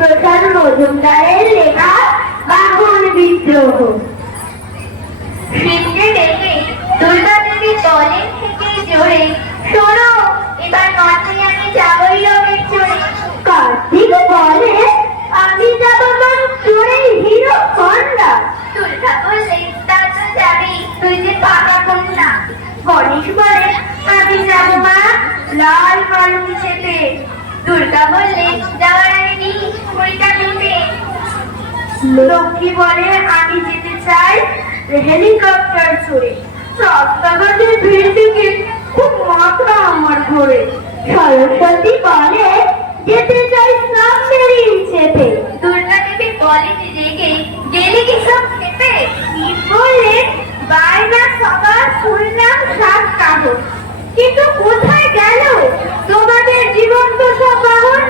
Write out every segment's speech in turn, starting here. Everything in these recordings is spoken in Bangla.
প্রসাদ মজুমদারের লেখা বাহন বিদ্রোহ। শিবকে ডেকে দুর্গা দেবী বলেন থেকে জোরে, শোনো এবার মাঠে আমি যাবই রঙের চড়ে। কার্তিক বলে, আমি যাব মা চড়ে হিরো হন্ডা। দুর্গা বললে, তা তো যাবি, তুই যে পাকা কন্যা। গণেশ বলে, আমি যাব মা লাল মারুতি চেপে। দুর্গা বললে, যাওয়ার আগে কুড়িটা নেবে। লক্ষ্মী বলে, আমি যেতে চাই হেলিকপ্টার চড়ে। রাস্তাঘাটের ভিড় থেকে খুব মাথা আমার ঘোরে। সরস্বতী বলে, যেতে চাই সাবমেরিন চেপে। দুর্গা দেবী বলে রেগে, গেলে কি সব চেপে? শিব বলে, বাইনা সবার শুনলাম সাত কাগজ, কিন্তু কোথায় গেল তোমাদের জীবন্ত সব বাহন?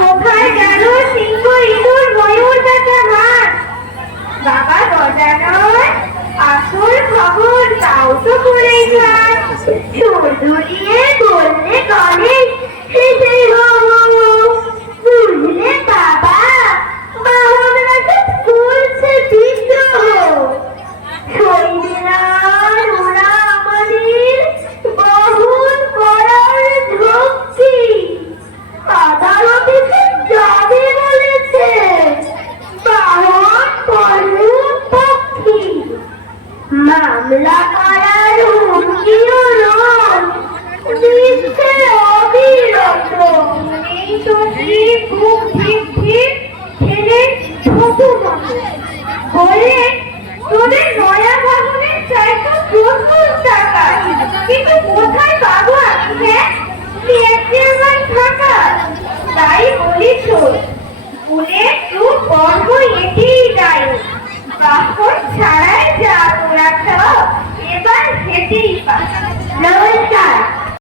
কোথায় গেল সিংহ, ইঁদুর, ময়ূর, বেটা, হাঁস? বাবা গজানন আসল খবর তাও তো করেই যায়। সূর্য দিয়ে বললে গণেশ, সেই বুঝলে বাবা, বাহনরা সব করছে বিদ্রোহ। সৈন্যরা ওরা আমাদের বহন করার ঝক্কি। আদালতে যাবে বলেছে বাহন পণ্যের পক্ষী। মামলা করার হুমকিও নয়, দিচ্ছে অবিরত। এই তো ঠিক বুক ঠিক ঠিক ঠেলে ঠোঁটো বলে, তোদের নয়া বাহনের চাই তো প্রচুর টাকা, কিন্তু কোথায় পাবো আমি? থাকা তাই বলি শোন, বলে তু পর্ব এগিয়ে যায়। বাহন ছাড়াই যা তোরা সব এবার হেঁটেই